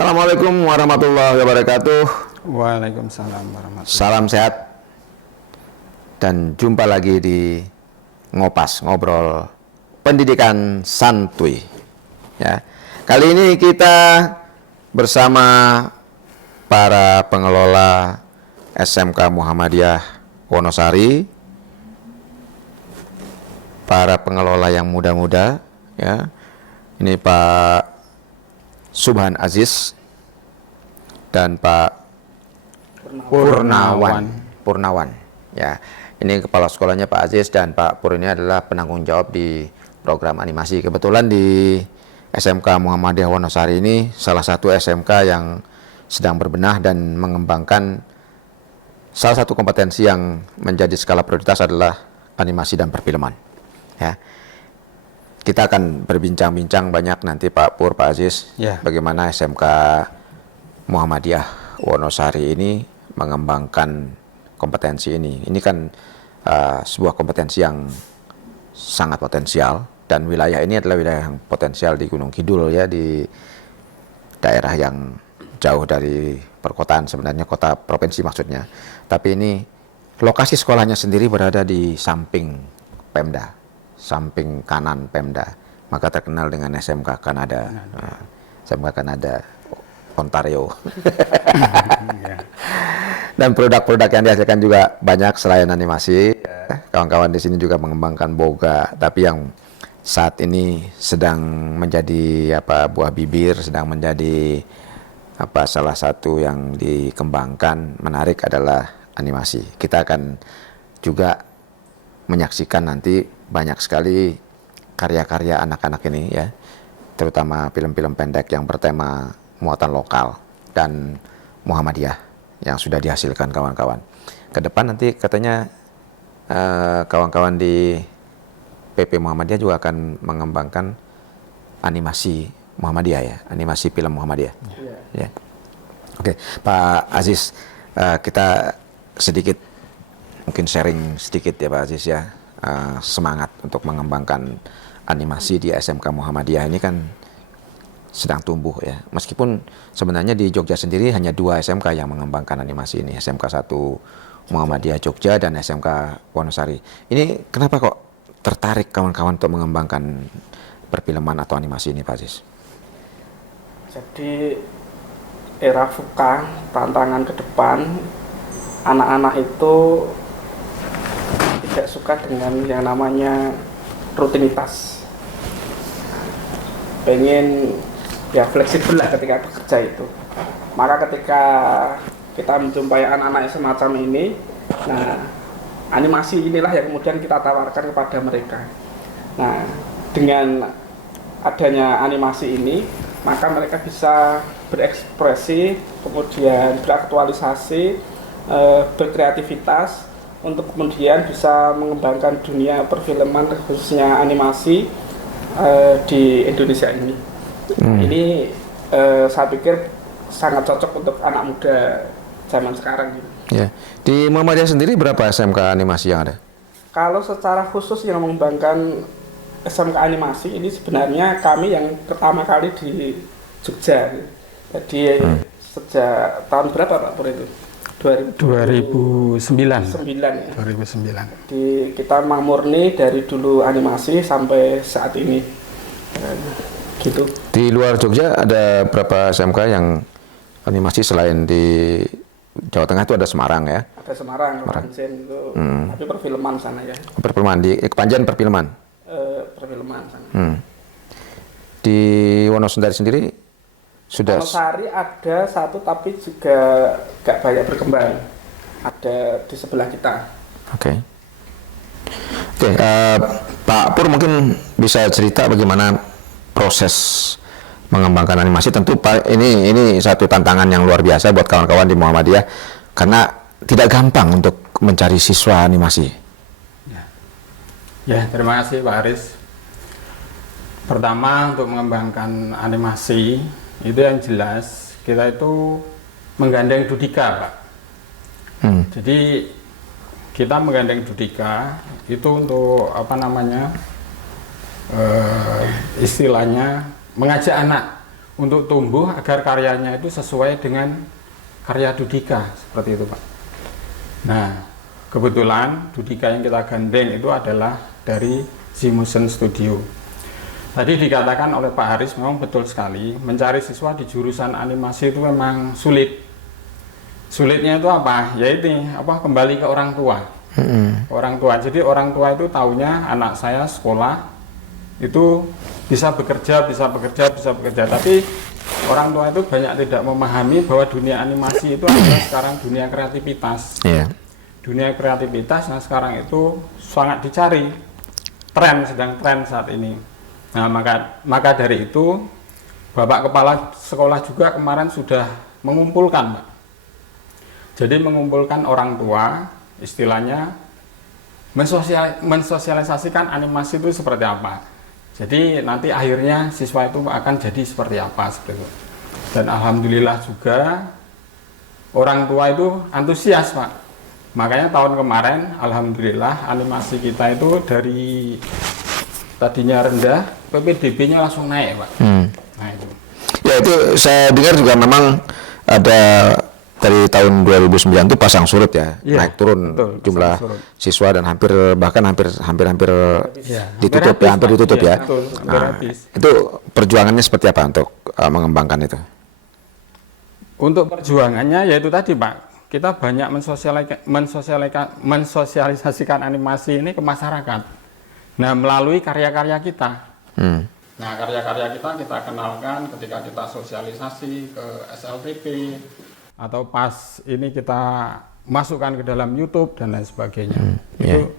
Assalamualaikum warahmatullahi wabarakatuh. Waalaikumsalam warahmatullahi wabarakatuh. Salam sehat dan jumpa lagi di Ngopas, ngobrol pendidikan santuy. Ya. Kali ini kita bersama para pengelola SMK Muhammadiyah Wonosari, para pengelola yang muda-muda, ya. Ini Pak Subhan Aziz dan Pak Purnawan. Ya, ini kepala sekolahnya Pak Aziz dan Pak Pur ini adalah penanggung jawab di program animasi. Kebetulan di SMK Muhammadiyah Wonosari ini salah satu SMK yang sedang berbenah dan mengembangkan salah satu kompetensi yang menjadi skala prioritas adalah animasi dan perfilman. Ya. Kita akan berbincang-bincang banyak nanti Pak Pur, Pak Aziz, bagaimana SMK Muhammadiyah Wonosari ini mengembangkan kompetensi ini. Ini kan sebuah kompetensi yang sangat potensial, dan wilayah ini adalah wilayah yang potensial di Gunung Kidul, ya, di daerah yang jauh dari perkotaan, sebenarnya kota provinsi maksudnya. Tapi ini lokasi sekolahnya sendiri berada di samping Pemda, samping kanan Pemda, maka terkenal dengan SMK Kanada. SMK Kanada Ontario. Dan produk-produk yang dihasilkan juga banyak selain animasi. Kawan-kawan di sini juga mengembangkan boga, tapi yang saat ini sedang menjadi buah bibir, sedang menjadi salah satu yang dikembangkan menarik adalah animasi. Kita akan juga menyaksikan nanti banyak sekali karya-karya anak-anak ini, ya, terutama film-film pendek yang bertema muatan lokal dan Muhammadiyah yang sudah dihasilkan kawan-kawan. Ke depan nanti katanya kawan-kawan di PP Muhammadiyah juga akan mengembangkan animasi Muhammadiyah, ya, animasi film Muhammadiyah. Ya. Oke, Pak Aziz, kita sedikit mungkin sharing sedikit ya Pak Aziz, ya. Semangat untuk mengembangkan animasi di SMK Muhammadiyah ini kan sedang tumbuh, ya. Meskipun sebenarnya di Jogja sendiri hanya 2 SMK yang mengembangkan animasi ini, SMK 1 Muhammadiyah Jogja dan SMK Wonosari. Ini kenapa kok tertarik kawan-kawan untuk mengembangkan perfilman atau animasi ini, Pak Aziz? Jadi era VUCA, tantangan ke depan, anak-anak itu tidak suka dengan yang namanya rutinitas. Pengen ya fleksibel lah ketika bekerja itu. Maka ketika kita menjumpai anak-anak yang semacam ini, nah animasi inilah yang kemudian kita tawarkan kepada mereka. Nah, dengan adanya animasi ini, maka mereka bisa berekspresi, kemudian beraktualisasi, berkreativitas, untuk kemudian bisa mengembangkan dunia perfilman khususnya animasi di Indonesia ini. Ini saya pikir sangat cocok untuk anak muda zaman sekarang. Ya. Di Muhammadiyah sendiri berapa SMK animasi yang ada? Kalau secara khusus yang mengembangkan SMK animasi ini sebenarnya kami yang pertama kali di Jogja. Jadi sejak tahun berapa Pak Pur itu? 2009. 2009. Di kita memang murni dari dulu animasi sampai saat ini. Gitu. Di luar Jogja ada berapa SMK yang animasi selain di Jawa Tengah? Itu ada Semarang, ya? Ada Semarang. Kepanjen itu. Tapi perfilman sana, ya. Perfilman di Kepanjen perfilman. Perfilman sana. Di Wonosari sendiri sudah. Wonosari ada satu tapi juga gak banyak berkembang. Ada di sebelah kita. Oke, Pak Pur mungkin bisa cerita bagaimana proses mengembangkan animasi. Tentu Pak, ini satu tantangan yang luar biasa buat kawan-kawan di Muhammadiyah karena tidak gampang untuk mencari siswa animasi. Ya, terima kasih Pak Aris. Pertama, untuk mengembangkan animasi itu yang jelas kita itu menggandeng Dudika, Pak. Jadi kita menggandeng Dudika itu untuk istilahnya mengajak anak untuk tumbuh agar karyanya itu sesuai dengan karya Dudika seperti itu Pak. Nah kebetulan Dudika yang kita gandeng itu adalah dari Zimusen Studio. Tadi dikatakan oleh Pak Haris memang betul sekali, mencari siswa di jurusan animasi itu memang sulit. Sulitnya itu apa? Ya ini kembali ke orang tua. Orang tua. Jadi orang tua itu taunya anak saya sekolah itu bisa bekerja. Tapi orang tua itu banyak tidak memahami bahwa dunia animasi itu adalah sekarang dunia kreativitas. Dunia kreativitas, nah sekarang itu sangat dicari, sedang tren saat ini. Nah maka dari itu Bapak Kepala Sekolah juga kemarin sudah mengumpulkan, Pak. Jadi mengumpulkan orang tua, istilahnya mensosialisasikan animasi itu seperti apa. Jadi nanti akhirnya siswa itu akan jadi seperti apa seperti itu. Dan alhamdulillah juga orang tua itu antusias Pak. Makanya tahun kemarin alhamdulillah animasi kita itu dari tadinya rendah, PPDB-nya langsung naik Pak. Nah itu. Ya itu saya dengar juga memang ada dari tahun 2009 itu pasang surut ya, naik turun betul, jumlah siswa dan hampir ditutup ya. Betul, nah, itu perjuangannya seperti apa untuk mengembangkan itu? Untuk perjuangannya yaitu tadi Pak, kita banyak mensosialisasikan animasi ini ke masyarakat. Nah melalui karya-karya kita. Nah karya-karya kita kenalkan ketika kita sosialisasi ke SLTP. Atau pas ini kita masukkan ke dalam YouTube dan lain sebagainya. Itu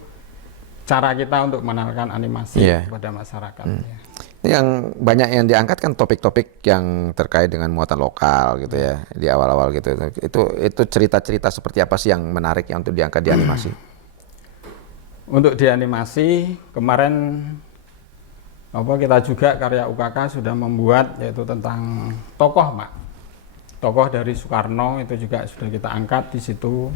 cara kita untuk mengenalkan animasi kepada masyarakat. Yang banyak yang diangkat kan topik-topik yang terkait dengan muatan lokal gitu ya di awal-awal gitu. Itu cerita-cerita seperti apa sih yang menarik yang untuk diangkat di animasi? Untuk di animasi kemarin kita juga karya UKK sudah membuat yaitu tentang tokoh Pak. Tokoh dari Soekarno itu juga sudah kita angkat di situ.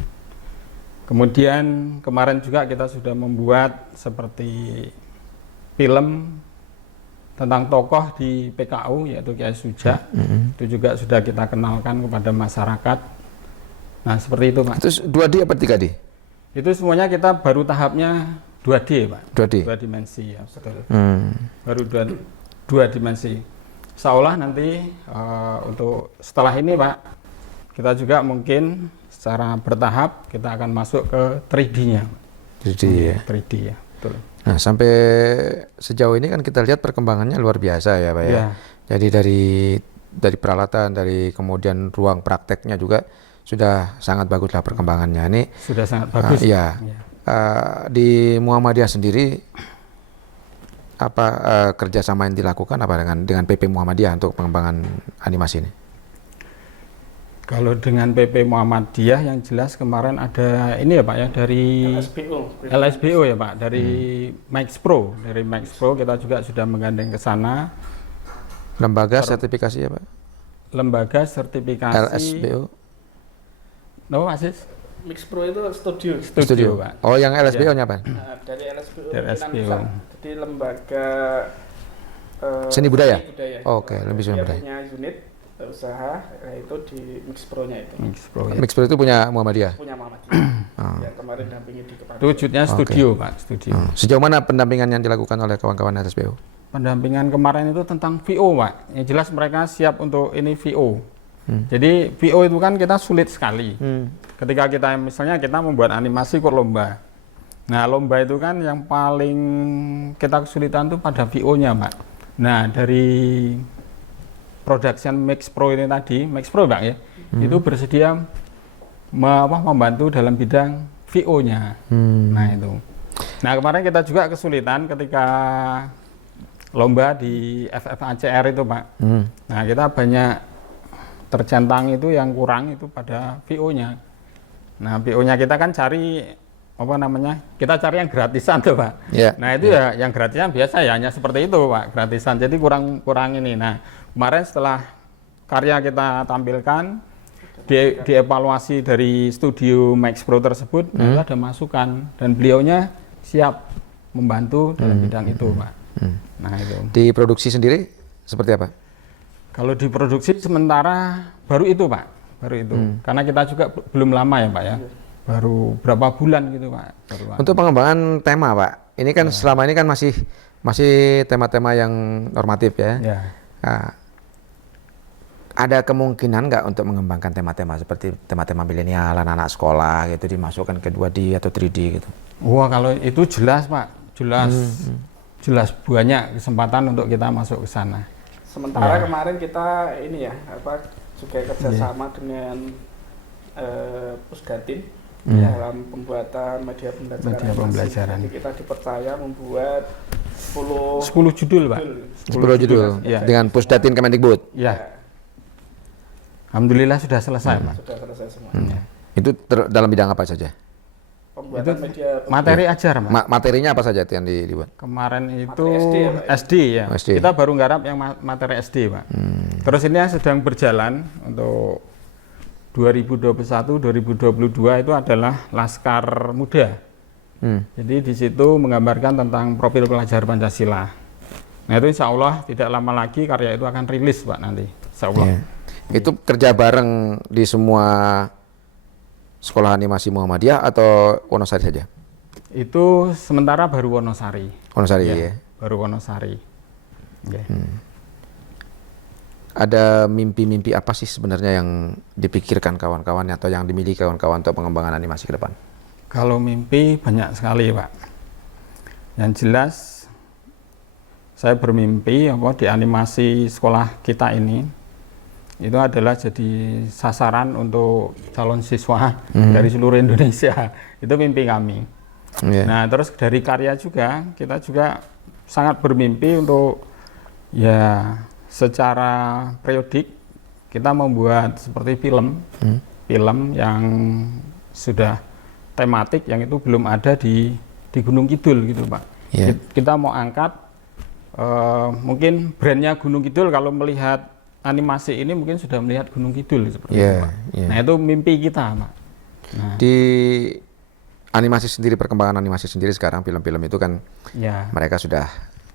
Kemudian kemarin juga kita sudah membuat seperti film tentang tokoh di PKU yaitu Kiai Suja. Itu juga sudah kita kenalkan kepada masyarakat. Nah seperti itu Pak. Itu 2D apa 3D? Itu semuanya kita baru tahapnya 2D Pak. 2D? 2 dimensi ya betul. Baru 2 dimensi. Seolah nanti untuk setelah ini Pak, kita juga mungkin secara bertahap kita akan masuk ke 3D-nya. 3D ya? 3D ya, betul. Nah sampai sejauh ini kan kita lihat perkembangannya luar biasa ya Pak ya. Jadi dari peralatan, dari kemudian ruang prakteknya juga sudah sangat baguslah perkembangannya. Ini sudah sangat bagus. Di Muhammadiyah sendiri kerjasama yang dilakukan apa dengan PP Muhammadiyah untuk pengembangan animasi ini? Kalau dengan PP Muhammadiyah yang jelas kemarin ada ini ya Pak ya dari LSBO ya Pak, dari Max Pro kita juga sudah menggandeng ke sana. Lembaga sertifikasi ya Pak? Lembaga sertifikasi LSBO? No Asis? Mix Pro itu studio Pak. Oh yang LSBO-nya Pak? Dari LSBO. Jadi lembaga seni budaya. Oke, lebih seni budaya. Punya unit usaha itu di Mix Pro-nya itu. Mix Pro itu punya Muhammadiyah. Punya Muhammadiyah. Ya kemarin dampingi di Kepada. Wujudnya studio Pak, studio. Sejauh mana pendampingan yang dilakukan oleh kawan-kawan LSBO? Pendampingan kemarin itu tentang VO Pak. Yang jelas mereka siap untuk ini VO. Jadi VO itu kan kita sulit sekali. Ketika kita misalnya kita membuat animasi ikut lomba. Nah lomba itu kan yang paling kita kesulitan itu pada VO-nya Pak. Nah dari production Max Pro ini tadi, Max Pro Pak ya, itu bersedia membantu dalam bidang VO-nya. Nah itu. Nah kemarin kita juga kesulitan ketika lomba di FFACR itu Pak. Nah kita banyak tercentang itu yang kurang itu pada VO-nya. Nah VO-nya kita kan cari kita cari yang gratisan tuh Pak. Nah itu ya yang gratisan biasa ya hanya seperti itu Pak, gratisan. Jadi kurang ini. Nah kemarin setelah karya kita tampilkan dievaluasi dari studio Max Pro tersebut, itu ada masukan dan beliaunya siap membantu dalam bidang itu Pak. Nah itu. Di produksi sendiri seperti apa? Kalau diproduksi sementara baru itu Pak, baru itu. Karena kita juga belum lama ya Pak ya, baru berapa bulan gitu Pak. Untuk pengembangan tema Pak, ini kan selama ini kan masih tema-tema yang normatif ya. Ya. Nah, ada kemungkinan nggak untuk mengembangkan tema-tema seperti tema-tema milenial, anak-anak sekolah gitu dimasukkan ke 2D atau 3D gitu? Wah kalau itu jelas Pak, jelas banyak kesempatan untuk kita masuk ke sana. Sementara kemarin kita ini ya juga kerjasama dengan Pusdatin dalam pembuatan media pembelajaran. Jadi kita dipercaya membuat 10 judul Pak. 10 judul ya. Dengan Pusdatin Kemendikbud. Ya. Alhamdulillah sudah selesai Pak. Sudah selesai semua. Itu dalam bidang apa saja? Pembuatan media Materi ajar Pak. Materinya apa saja yang dibuat? Kemarin itu SD ya. SD. Kita baru nggarap yang materi SD Pak. Terus ini yang sedang berjalan untuk 2021-2022 itu adalah Laskar Muda. Jadi di situ menggambarkan tentang profil pelajar Pancasila. Nah itu insya Allah tidak lama lagi karya itu akan rilis Pak nanti. Insya Allah. Itu kerja bareng di semua sekolah animasi Muhammadiyah atau Wonosari saja? Itu sementara baru Wonosari. Wonosari ya. Baru Wonosari. Okay. Ada mimpi-mimpi apa sih sebenarnya yang dipikirkan kawan-kawan atau yang dimiliki kawan-kawan untuk pengembangan animasi ke depan? Kalau mimpi banyak sekali Pak. Yang jelas saya bermimpi di animasi sekolah kita ini itu adalah jadi sasaran untuk calon siswa dari seluruh Indonesia. Itu mimpi kami. Nah terus dari karya juga kita juga sangat bermimpi untuk ya secara periodik kita membuat seperti film yang sudah tematik yang itu belum ada di Gunung Kidul gitu Pak. Kita mau angkat mungkin brandnya Gunung Kidul kalau melihat animasi ini mungkin sudah melihat Gunung Kidul seperti itu Pak. Nah itu mimpi kita Pak. Nah, di animasi sendiri, perkembangan animasi sendiri sekarang film-film itu kan mereka sudah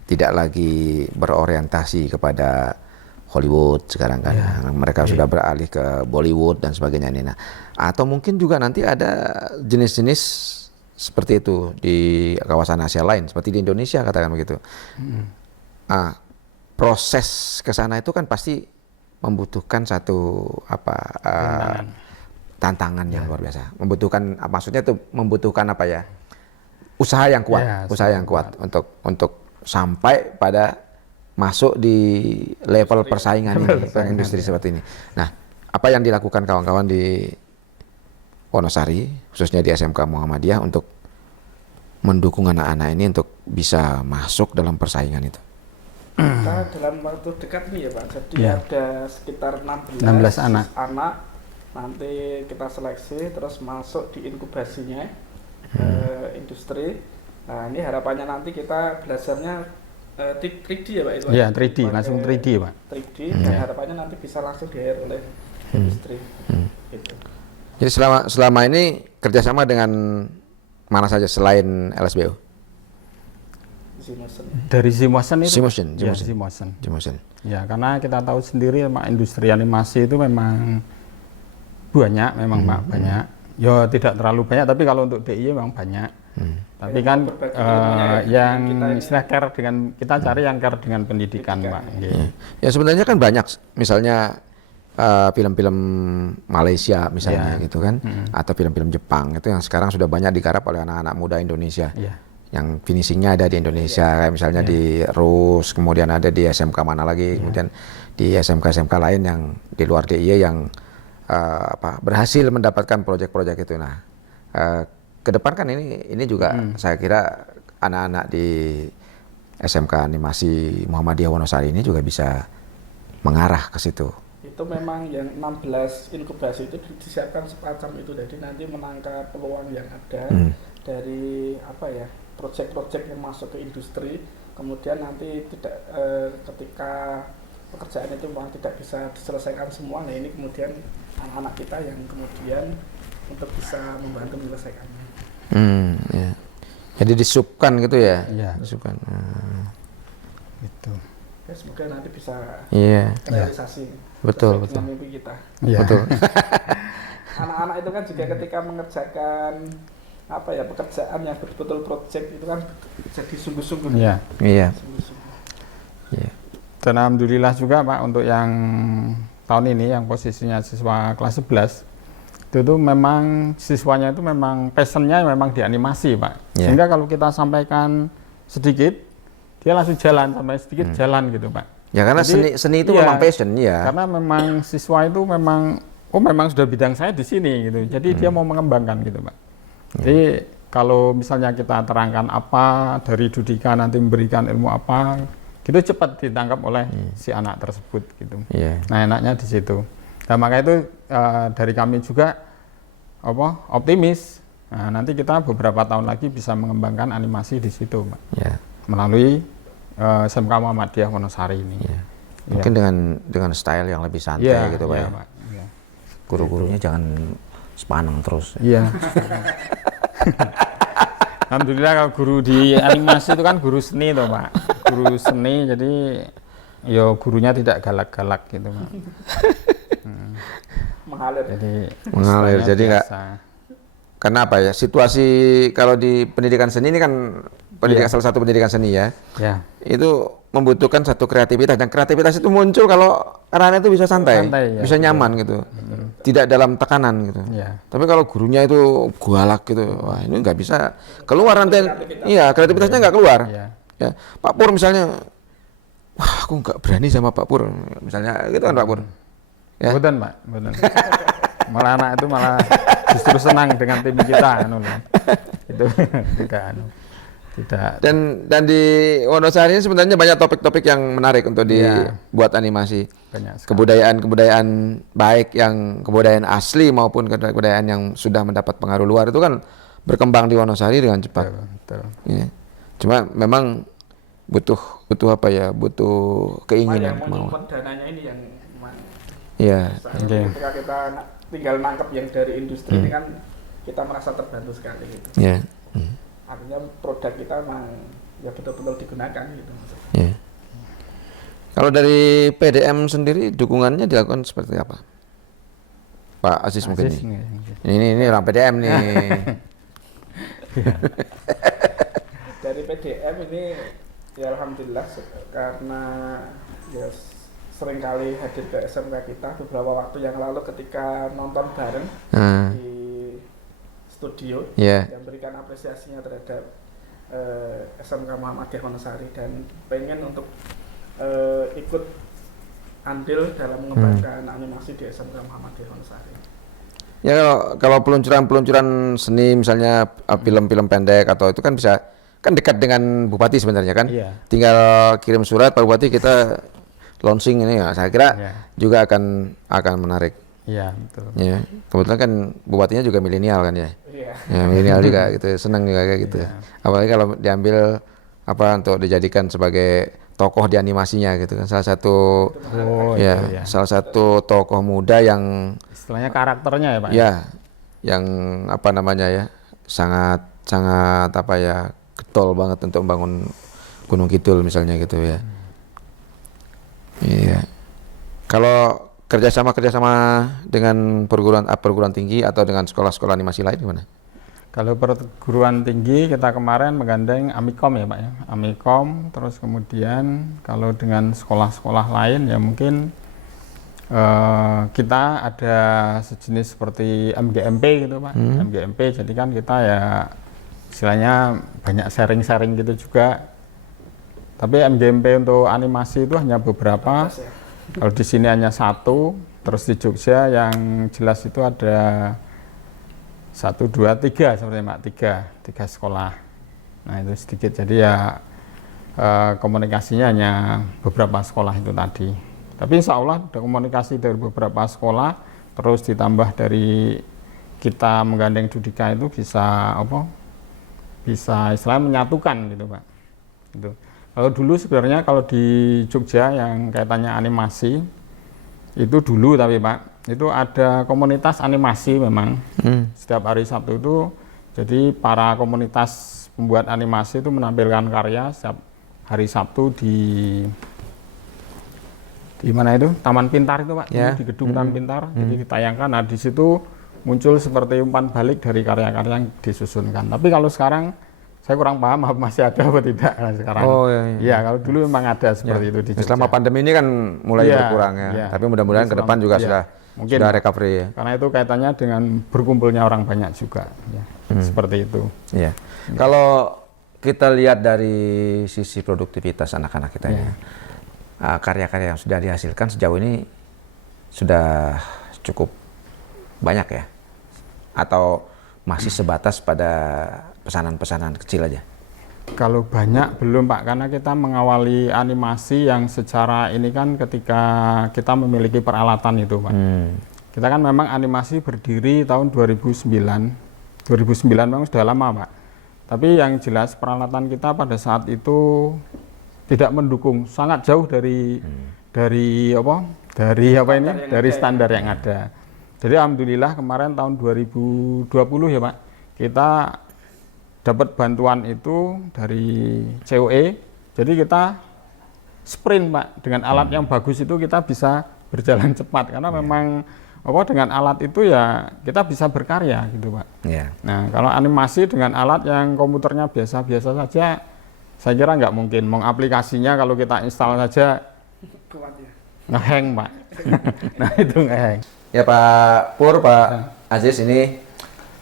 tidak lagi berorientasi kepada Hollywood sekarang kan. Mereka sudah beralih ke Bollywood dan sebagainya ini. Nah, atau mungkin juga nanti ada jenis-jenis seperti itu di kawasan Asia lain seperti di Indonesia katakan begitu. Proses ke sana itu kan pasti membutuhkan satu tantangan yang luar biasa. Maksudnya itu membutuhkan usaha yang kuat, untuk sampai pada masuk di level persaingan ini, industri seperti ini. Nah, apa yang dilakukan kawan-kawan di Wonosari, khususnya di SMK Muhammadiyah untuk mendukung anak-anak ini untuk bisa masuk dalam persaingan itu? Kita dalam waktu dekat ini ya Pak, jadi ada sekitar 16 anak nanti kita seleksi terus masuk di inkubasinya industri. Nah ini harapannya nanti kita belajarnya 3D ya Pak? Iya 3D, langsung 3D Pak. 3D dan harapannya nanti bisa langsung di-hire oleh industri. Gitu. Jadi selama ini kerjasama dengan mana saja selain LSBU? Dari Zimotion itu. Zimotion. Ya, karena kita tahu sendiri industri animasi itu memang banyak, Pak, banyak. Ya tidak terlalu banyak, tapi kalau untuk DIY memang banyak. Tapi kan yang istilah care dengan kita cari yang care dengan pendidikan, Pak. Ya sebenarnya kan banyak, misalnya film-film Malaysia misalnya gitu kan, atau film-film Jepang itu yang sekarang sudah banyak digarap oleh anak-anak muda Indonesia. Yang finishingnya ada di Indonesia, kayak misalnya di RUS, kemudian ada di SMK mana lagi, kemudian di SMK-SMK lain yang di luar DIY yang berhasil mendapatkan proyek-proyek itu. Nah, ke depan kan ini juga saya kira anak-anak di SMK Animasi Muhammadiyah Wonosari ini juga bisa mengarah ke situ. Itu memang yang 16 inkubasi itu disiapkan semacam itu, jadi nanti menangkap peluang yang ada dari proyek-proyek yang masuk ke industri, kemudian nanti tidak ketika pekerjaan itu memang tidak bisa diselesaikan semua, nah ini kemudian anak-anak kita yang kemudian untuk bisa membantu menyelesaikannya. Jadi disubkan gitu ya? Iya. Disubkan. Gitu. Ya, semoga nanti bisa Iya, realisasi betul, sesuai betul. dengan mimpi kita. Iya. Betul. Anak-anak itu kan juga ketika mengerjakan apa ya pekerjaan yang betul-betul project itu kan jadi sungguh-sungguh. Iya. Iya. Sungguh-sungguh. Iya. Dan alhamdulillah juga Pak untuk yang tahun ini yang posisinya siswa kelas 11 itu tuh memang siswanya itu memang passionnya memang di animasi Pak. Iya. Sehingga kalau kita sampaikan sedikit dia langsung jalan sampai sedikit jalan gitu Pak. Ya karena Jadi, seni itu iya, memang passion ya. Karena memang siswa itu memang memang sudah bidang saya di sini gitu. Jadi dia mau mengembangkan gitu Pak. Jadi kalau misalnya kita terangkan apa dari Dudika nanti memberikan ilmu apa, gitu cepat ditangkap oleh si anak tersebut gitu. Iya. Nah enaknya di situ. Nah maka itu dari kami juga optimis. Nah, nanti kita beberapa tahun lagi bisa mengembangkan animasi di situ Pak. Ya. Melalui SMK Muhammadiyah Wonosari ini. Iya. Mungkin dengan style yang lebih santai Iya, gitu Pak iya, ya. Pak. Iya. Guru-gurunya jangan sepaneng terus. Iya. Alhamdulillah kalau guru di animasi itu kan guru seni toh Pak. Guru seni jadi ya gurunya tidak galak-galak gitu Pak. Mengalir. Jadi Mengalir, istilahnya jadi nggak- biasa. Kenapa ya? Situasi kalau di pendidikan seni ini kan salah satu pendidikan seni ya. Ya. Itu membutuhkan satu kreativitas dan kreativitas itu muncul kalau anak-anak itu bisa santai, Santai, ya, bisa nyaman gitu. Tidak dalam tekanan gitu. Ya. Tapi kalau gurunya itu galak gitu, wah ini nggak bisa keluar nanti. Iya, kreativitasnya nggak keluar. Iya. Ya, Pak Pur misalnya, wah aku nggak berani sama Pak Pur, misalnya gitu kan Pak Pur. Ya. Betul Pak, betul. Malah anak itu malah justru senang dengan tim kita itu tidak Dan di Wonosari ini sebenarnya banyak topik-topik yang menarik untuk Iya. dibuat animasi. banyak sekali. Kebudayaan-kebudayaan baik yang kebudayaan asli maupun kebudayaan yang sudah mendapat pengaruh luar itu kan berkembang di Wonosari dengan cepat. Betul, betul. Ya. Cuma memang butuh apa ya? Butuh Yang keinginan, kemauan. menyimpan dananya ini yang Iya. Oke. ketika kita tinggal nangkep yang dari industri ini kan kita merasa terbantu sekali gitu. Iya. Artinya produk kita memang ya betul-betul digunakan gitu maksudnya. Iya. Kalau dari PDM sendiri dukungannya dilakukan seperti apa? Pak Aziz mungkin Aziz nih. nih. Ini orang PDM nih. Dari PDM ini ya alhamdulillah karena ya seringkali hadir ke SMK kita beberapa waktu yang lalu ketika nonton bareng Nah, di studio Iya. yang berikan apresiasinya terhadap SMK Muhammadiyah Wonosari dan pengen untuk ikut andil dalam mengembangkan animasi di SMK Muhammadiyah Wonosari. Ya kalau peluncuran seni misalnya film-film pendek atau itu kan bisa kan dekat dengan bupati sebenarnya kan. Iya. Tinggal kirim surat Pak Bupati kita launching ini ya. Saya kira Iya. juga akan menarik. Iya, betul. Ya. Kebetulan kan bupatinya juga milenial kan ya. Iya. Ya, milenial juga gitu. Senang juga kayak gitu. Apalagi kalau diambil untuk dijadikan sebagai tokoh di animasinya gitu kan. Salah satu Oh, ya, itu ya. salah satu tokoh muda yang Istilahnya karakternya ya Pak. ya yang sangat getol banget untuk membangun Gunung Kidul misalnya gitu ya. Iya. Kalau kerjasama dengan perguruan tinggi atau dengan sekolah-sekolah animasi lain gimana? Kalau perguruan tinggi kita kemarin menggandeng Amikom ya Pak ya. Amikom, terus kemudian kalau dengan sekolah-sekolah lain ya mungkin kita ada sejenis seperti MGMP gitu Pak. MGMP jadi kan kita ya istilahnya banyak sharing-sharing gitu juga. Tapi MGMP untuk animasi itu hanya beberapa. Terus ya. Kalau di sini hanya satu, terus di Jogja yang jelas itu ada 1, 2, 3 sebenarnya Pak, tiga sekolah. Nah itu sedikit, jadi ya komunikasinya hanya beberapa sekolah itu tadi. Tapi insya Allah ada komunikasi dari beberapa sekolah, terus ditambah dari kita menggandeng Dudika itu bisa istilahnya menyatukan gitu Pak. Gitu. Kalau dulu sebenarnya kalau di Jogja yang kaitannya animasi itu dulu tapi Pak itu ada komunitas animasi memang setiap hari Sabtu itu jadi para komunitas pembuat animasi itu menampilkan karya setiap hari Sabtu di di mana itu Taman Pintar itu Pak, Ya. di gedung Taman Pintar, jadi ditayangkan. Nah di situ muncul seperti umpan balik dari karya-karya yang disusunkan. Tapi kalau sekarang saya kurang paham apa masih ada apa tidak kan sekarang. Oh, iya, iya. Iya, kalau dulu memang ada seperti itu di Jogja. Selama pandemi ini kan mulai Iya, berkurang ya. iya. Tapi mudah-mudahan ke depan juga Iya. Mungkin, sudah Pak. recovery ya. Karena itu kaitannya dengan berkumpulnya orang banyak juga, ya. Seperti itu. Iya. Kalau kita lihat dari sisi produktivitas anak-anak kita ya, karya-karya yang sudah dihasilkan sejauh ini sudah cukup banyak ya? Atau masih sebatas pada pesanan-pesanan kecil aja? Kalau banyak belum Pak, karena kita mengawali animasi yang secara ini kan ketika kita memiliki peralatan itu Pak. Kita kan memang animasi berdiri tahun 2009. 2009 memang sudah lama Pak. Tapi yang jelas peralatan kita pada saat itu tidak mendukung, sangat jauh dari standar yang ada. Jadi alhamdulillah kemarin tahun 2020 ya Pak, kita dapat bantuan itu dari COE. Jadi kita sprint Pak, dengan alat yang bagus itu kita bisa berjalan cepat karena memang dengan alat itu ya kita bisa berkarya gitu Pak. Iya. Nah kalau animasi dengan alat yang komputernya biasa-biasa saja, saya kira nggak mungkin. Aplikasinya kalau kita install saja Kuat ya. ngehang Pak. Nah itu ngehang. Ya Pak Pur, Pak Aziz, ini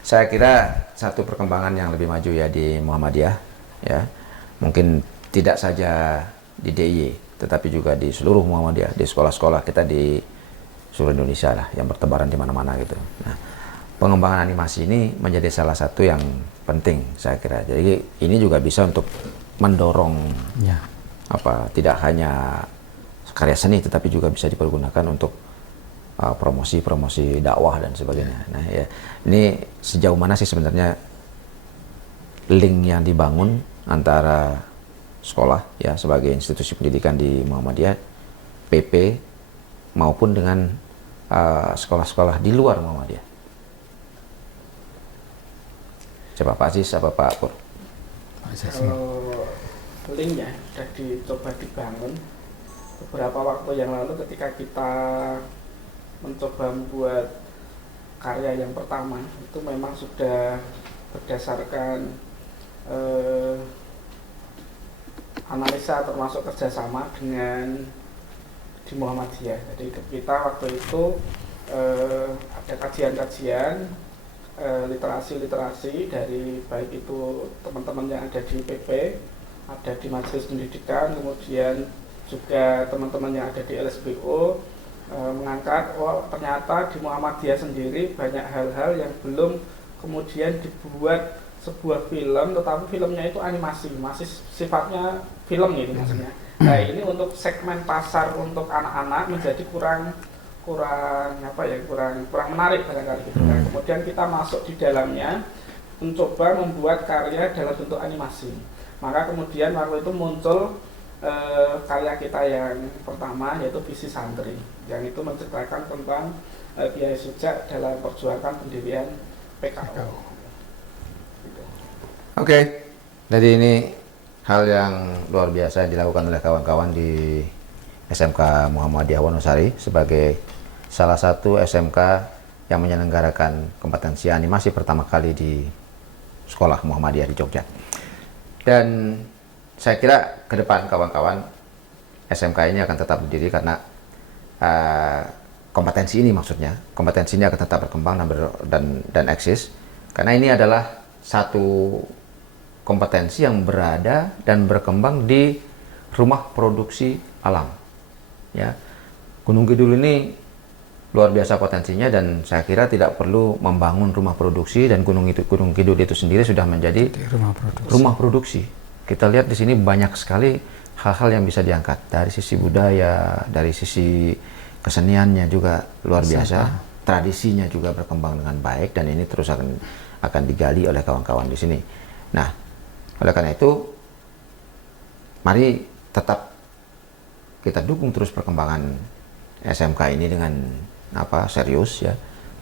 saya kira satu perkembangan yang lebih maju ya di Muhammadiyah ya. Mungkin tidak saja di DIY, tetapi juga di seluruh Muhammadiyah, di sekolah-sekolah kita di seluruh Indonesia lah, yang bertebaran di mana-mana gitu. Nah, pengembangan animasi ini menjadi salah satu yang penting saya kira. Jadi ini juga bisa untuk mendorong tidak hanya karya seni, tetapi juga bisa dipergunakan untuk promosi dakwah dan sebagainya. Nah ya, ini sejauh mana sih sebenarnya link yang dibangun antara sekolah ya sebagai institusi pendidikan di Muhammadiyah, PP maupun dengan sekolah-sekolah di luar Muhammadiyah? Coba Pak Aziz apa Pak Pur? Kalau linknya sudah dicoba dibangun beberapa waktu yang lalu ketika kita mencoba membuat karya yang pertama, itu memang sudah berdasarkan analisa termasuk kerjasama dengan di Muhammadiyah. Jadi kita waktu itu ada kajian-kajian literasi dari baik itu teman-teman yang ada di PP, ada di Majelis Pendidikan, kemudian juga teman-teman yang ada di LSBO mengangkat, ternyata di Muhammadiyah sendiri banyak hal-hal yang belum kemudian dibuat sebuah film, tetapi filmnya itu animasi, masih sifatnya film ini maksudnya. Nah ini untuk segmen pasar untuk anak-anak menjadi kurang menarik barangkali gitu. Nah, kemudian kita masuk di dalamnya mencoba membuat karya dalam bentuk animasi. Maka kemudian waktu itu muncul karya kita yang pertama, yaitu Visi Santri, yang itu menceritakan tentang Kiai Sujak dalam perjuangan pendirian PKO. Oke, jadi ini hal yang luar biasa yang dilakukan oleh kawan-kawan di SMK Muhammadiyah Wonosari sebagai salah satu SMK yang menyelenggarakan kompetensi animasi pertama kali di sekolah Muhammadiyah di Jogja. Dan saya kira ke depan kawan-kawan SMK ini akan tetap berdiri karena kompetensi ini akan tetap berkembang dan eksis, karena ini adalah satu kompetensi yang berada dan berkembang di rumah produksi alam ya. Gunung Kidul ini luar biasa potensinya, dan saya kira tidak perlu membangun rumah produksi, dan Gunung Kidul itu sendiri sudah menjadi rumah produksi. Kita lihat di sini banyak sekali hal-hal yang bisa diangkat dari sisi budaya, dari sisi keseniannya juga luar biasa, tradisinya juga berkembang dengan baik, dan ini terus akan digali oleh kawan-kawan di sini. Nah, oleh karena itu, mari tetap kita dukung terus perkembangan SMK ini dengan serius ya.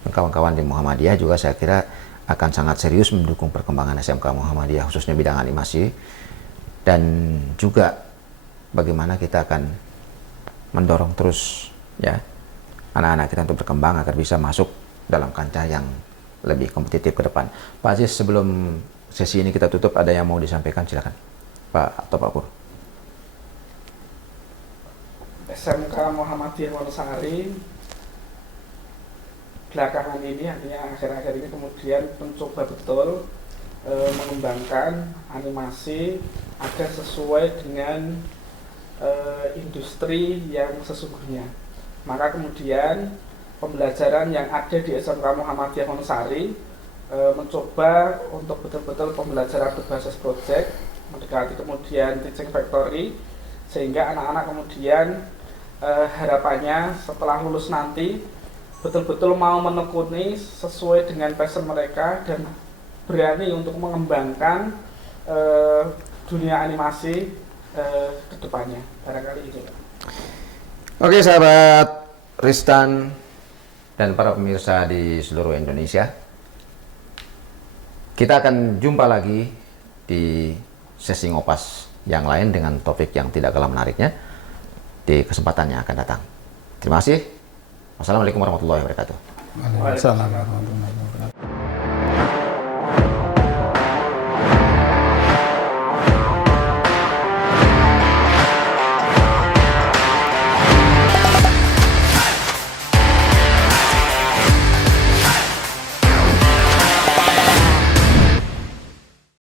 Kawan-kawan di Muhammadiyah juga saya kira akan sangat serius mendukung perkembangan SMK Muhammadiyah khususnya bidang animasi, dan juga bagaimana kita akan mendorong terus ya anak-anak kita untuk berkembang agar bisa masuk dalam kancah yang lebih kompetitif ke depan. Pak Aziz, sebelum sesi ini kita tutup, ada yang mau disampaikan, silakan Pak atau Pak Pur. SMK Muhammadiyah Wonosari belakangan ini, artinya akhir-akhir ini kemudian mencoba betul mengembangkan animasi agar sesuai dengan industri yang sesungguhnya. Maka kemudian pembelajaran yang ada di SMK Muhammadiyah Wonosari mencoba untuk betul-betul pembelajaran berbasis project, mendekati kemudian teaching factory, sehingga anak-anak kemudian harapannya setelah lulus nanti betul-betul mau menekuni sesuai dengan passion mereka dan berani untuk mengembangkan dunia animasi ke depannya. Barangkali itu. Oke sahabat Ristan dan para pemirsa di seluruh Indonesia, kita akan jumpa lagi di sesi ngopas yang lain dengan topik yang tidak kalah menariknya di kesempatan yang akan datang. Terima kasih. Wassalamualaikum warahmatullahi wabarakatuh. Waalaikumsalam warahmatullahi wabarakatuh.